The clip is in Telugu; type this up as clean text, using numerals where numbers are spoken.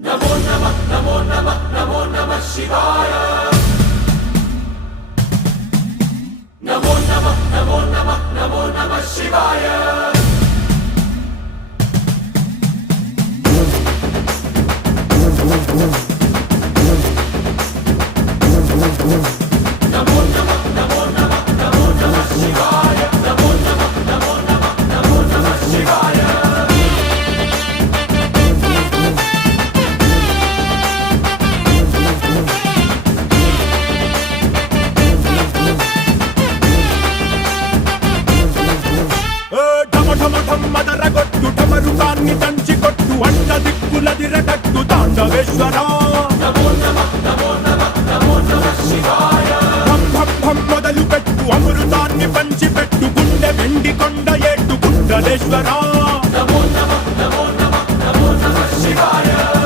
नमो नमः नमो नमः नमो नमः शिवाय। नमो नमः नमो नमः नमो नमः शिवाय। नमो नमः नमो नमः नमो नमः शिवाय। नमो नमः नमो नमः नमो नमः शिवाय। మదరగొట్టు ఢమరుకాన్ని దంచికొట్టు అంట దిక్కులదిరగట్టు తాండవేశ్వర నమో నమః నమో నమః నమో నమః శివాయ। భం భం భం మొదలు పెట్టు అమృతాన్ని పంచిపెట్టు గుండె వెండి కొండ ఏట్టు గుండలేశ్వర